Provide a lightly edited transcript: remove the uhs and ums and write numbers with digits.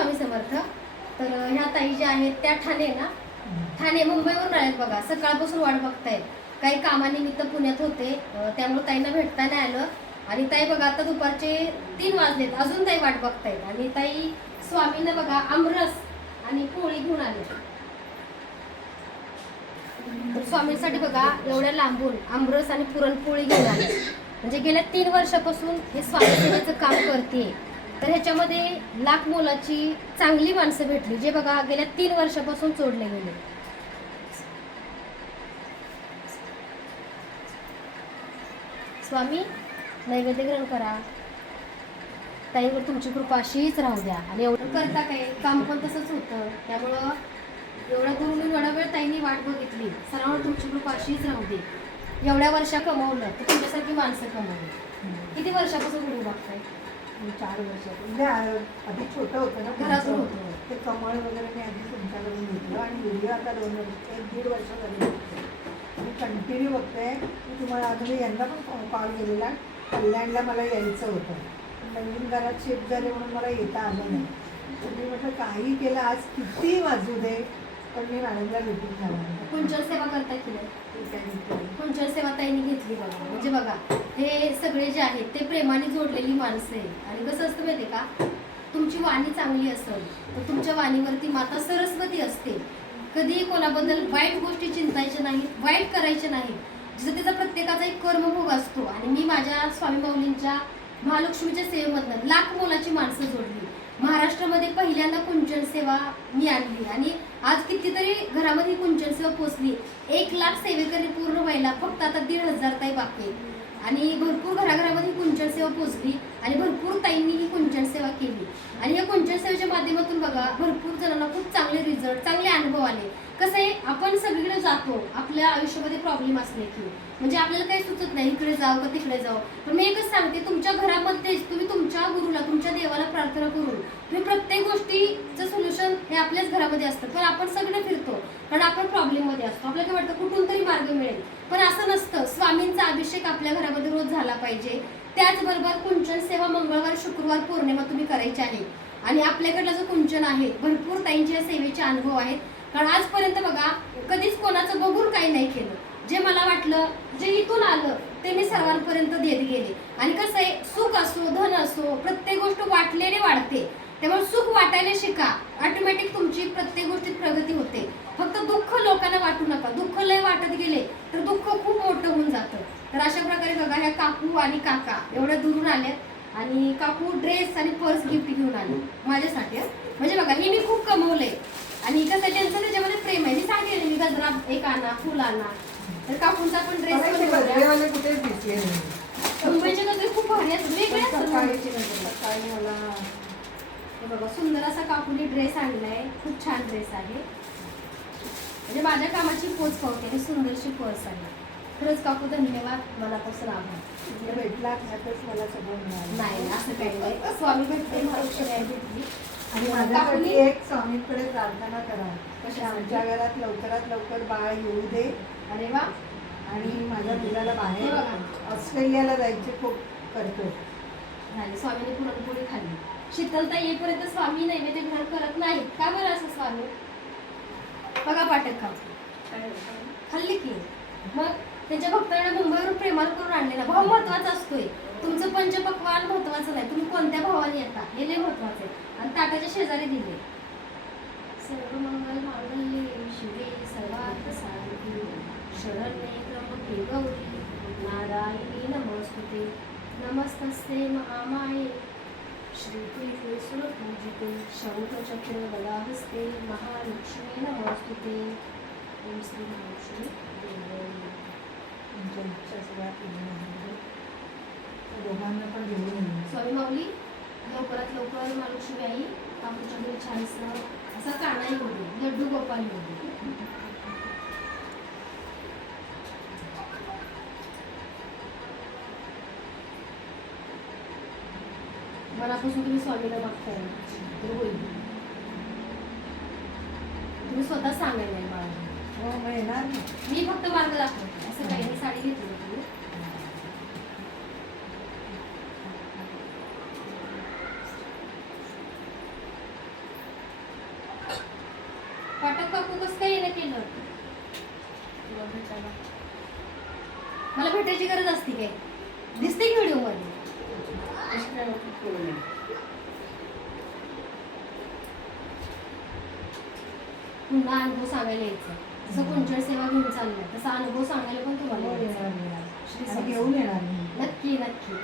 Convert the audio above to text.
स्वामी समर्थ. तर ह्या ताई ज्या आहेत त्या ठाणे ना, ठाणे मुंबईवरून आल्यात बघा. सकाळपासून वाट बघतायत. काही कामानिमित्त पुण्यात होते, त्यामुळे ताईंना भेटता नाही आलं. आणि ताई बघा आता दुपारचे 3 वाजलेत, अजून ताई वाट बघतायत. आणि ताई स्वामींना बघा आमरस आणि पोळी घेऊन आले. तर स्वामींसाठी बघा एवढ्या लांबून आमरस आणि पुरणपोळी घेऊन आले. म्हणजे गेल्या 3 वर्षापासून हे स्वामी सेवेचं काम करते. तर ह्याच्यामध्ये लाख मोलाची चांगली माणसं भेटली, जे बघा गेल्या 3 वर्षापासून सोडले गेले. स्वामी नैवेद्य ग्रहण करा. ताईवर तुमची कृपा अशीच राहू द्या. आणि एवढं करता काय, काम पण तसंच होतं. त्यामुळं एवढ्या दुरून एवढा वेळ ताईंनी वाट बघितली. सर्वांवर तुमची कृपा अशीच राहू दे. एवढ्या वर्षा कमवलं तर तुमच्यासारखी माणसं कमवली. किती वर्षापासून व्हिडिओ बघताय? 4 वर्ष. म्हणजे आधी छोटं होतं ना, घरातून होतं ते कमळ वगैरे मी आधी तुमच्याकडून घेतलं आणि व्हिडिओ आता 2 वर्ष 1-1.5 वर्ष झाली मी कंटिन्यू बघते. मी तुम्हाला अजून यंदा पण कॉल केलेला, कल्याणला मला यायचं होतं. नवीन घरात शिफ्ट झाले म्हणून मला येता आलं नाही. तर मी म्हटलं काही केलं, आज किती वाजू दे पण मी मॅडमला भेटून जाणार. कुंचल सेवा करता की नाही? कुंचल सेवा ताईंनी घेतली बघा. म्हणजे बघा हे सगळे जे आहेत ते प्रेमाने जोडलेली माणसं आहे. आणि कसं असतं माहिती आहे का, तुमची वाणी चांगली असेल तर तुमच्या वाणीवरती माता सरस्वती असते. कधीही कोणाबद्दल वाईट गोष्टी चिंतायच्या नाहीत, वाईट करायचे नाहीत. जसं त्याचा प्रत्येकाचा एक कर्मभोग असतो. आणि मी माझ्या स्वामी माऊलींच्या महालक्ष्मीच्या सेवेमधनं लाख मोलाची माणसं जोडली. महाराष्ट्रामध्ये पहिल्यांदा कुंचन सेवा मी आणली आणि आज कितीतरी घरामध्ये कुंचन सेवा पोचली. 1 लाख सेवेकरी पूर्ण व्हायला फक्त आता 1,500 ताई बाकी आहेत. आणि भरपूर घराघरामध्ये कुंचन सेवा पोचली आणि भरपूर ताईंनी ही कुंचन सेवा केली. आणि या कुंचन सेवेच्या माध्यमातून बघा भरपूर जणांना खूप चांगले रिझल्ट, चांगले अनुभव आले. कसं आहे, आपण सगळीकडे जातो आपल्या आयुष्यामध्ये प्रॉब्लेम असले की, म्हणजे आपल्याला काही सुचत नाही इकडे जाऊ का तिकडे जाऊ. पण मी एकच सांगते, तुमच्या घरामध्येच तुम्ही तुमच्या गुरुला, तुमच्या देवाला प्रार्थना करून तुम्ही प्रत्येक गोष्टीचं सोल्युशन हे आपल्याच घरामध्ये असतं. पण आपण सगळे फिरतो कारण आपण प्रॉब्लेममध्ये असतो. आपल्याला काय वाटतं कुठून तरी मार्ग मिळेल, पण असं नसतं. स्वामींचा अभिषेक आपल्या घरामध्ये रोज झाला पाहिजे. त्याचबरोबर कुंचन सेवा मंगळवार, शुक्रवार, पौर्णिमा तुम्ही करायची आहे. आणि आपल्याकडला जो कुंचन आहे, भरपूर ताईंच्या सेवेचे अनुभव आहेत. कारण आजपर्यंत बघा कधीच कोणाचं बघून काही नाही केलं. जे मला वाटलं, जे इथून आलं ते मी सर्वांपर्यंत देत गेले. आणि कसं आहे, सुख असो धन असो प्रत्येक गोष्ट वाटलेली वाढते. त्यामुळे सुख वाटायला शिका, ऑटोमॅटिक तुमची प्रत्येक गोष्टीत प्रगती होते. फक्त दुःख लोकांना वाटू नका. दुःख लय वाटत गेले तर दुःख खूप मोठं होऊन जातं. तर अशा प्रकारे बघा ह्या काकू आणि काका एवढ्या दुरून आल्यात. आणि काकू ड्रेस आणि पर्स गिफ्ट घेऊन आले माझ्यासाठी. म्हणजे बघा हे मी खूप कमवलंय. आणि कसं त्यांचं त्याच्यामध्ये प्रेम आहे. मी सांगते मी गजरा एक आणा, फुल आणा. तर काकूंचा पण ड्रेस कुठे दिसले मुंबईचे गजरे खूप भारी असतात, वेगळे असतात. सकाळी मला हे बघा सुंदर असा काकूने ड्रेस आणलाय, खूप छान ड्रेस आहे. म्हणजे माझ्या कामाची पोच पावते आणि सुंदरशी पर्स आहे. खरंच काकू धन्यवाद, मनापासून आभार. भेटला त्यातच मला सगळं मिळालं. नाही असं काही नाही, स्वामी भेटते महालक्ष्मी भेटली. आणि माझ्यासाठी एक स्वामींकडे प्रार्थना करा, कशा आमच्या घरात लवकरात लवकर बाळ येऊ दे. अरे वा. आणि माझ्या मुलाला बाहेर ऑस्ट्रेलियाला जायचे खूप करतो. झाले स्वामीने पुरणपोळी खाल्ली. शीतलता येईपर्यंत स्वामी नैवेद्य ग्रहण करत नाहीत का बरं असं स्वामी? बघा पाठक खाल्ली की मग त्यांच्या भक्तांना मुंबईवरून प्रेमाला करून आणले ना. भाव महत्वाचा असतोय. तुमचं पंचपक्वान महत्वाचं नाही, तुम्ही कोणत्या भावाने येता हे लय महत्वाचं आहे. आणि ताटाच्या शेजारी दिले. सर्व मंगल मांगल्ये शिवे सर्वार्थ साधिके शरण्ये त्र्यंबके गौरी नारायणी नमोस्तुते नमस्तस्ते महामाये श्रीपीठे सुरपूजिते शंखचक्र गदाहस्ते महालक्ष्मी नमोस्तुते. ओम श्री महालक्ष्मी दोघांना पण घेऊन स्वामी माऊली लवकरात लवकर महालक्ष्मी आई आमच्या घरी छानसं असा कानाही होते, लड्डू गोपाल होते. मनापासून तुम्ही स्वामीला मागताय तर होईल. तुम्ही स्वतः सांगायला नाही मला. हो येणार. मी फक्त मार्ग दाखवते, असं काही नाही. साडी घेतली तुम्ही पाठक काकू कसं काय येणं केलं? मला भेटायची गरज असते काय? दिसते की व्हिडिओ मध्ये? पुन्हा अनुभव सांगायला यायचं. जसं कोणच्या सेवा घेऊन चाललाय तसा अनुभव सांगायला पण तुम्हाला हो, यायचा. येणार, येणार. श्री आणि स्वामी घेऊन येणार मी. नक्की नक्की.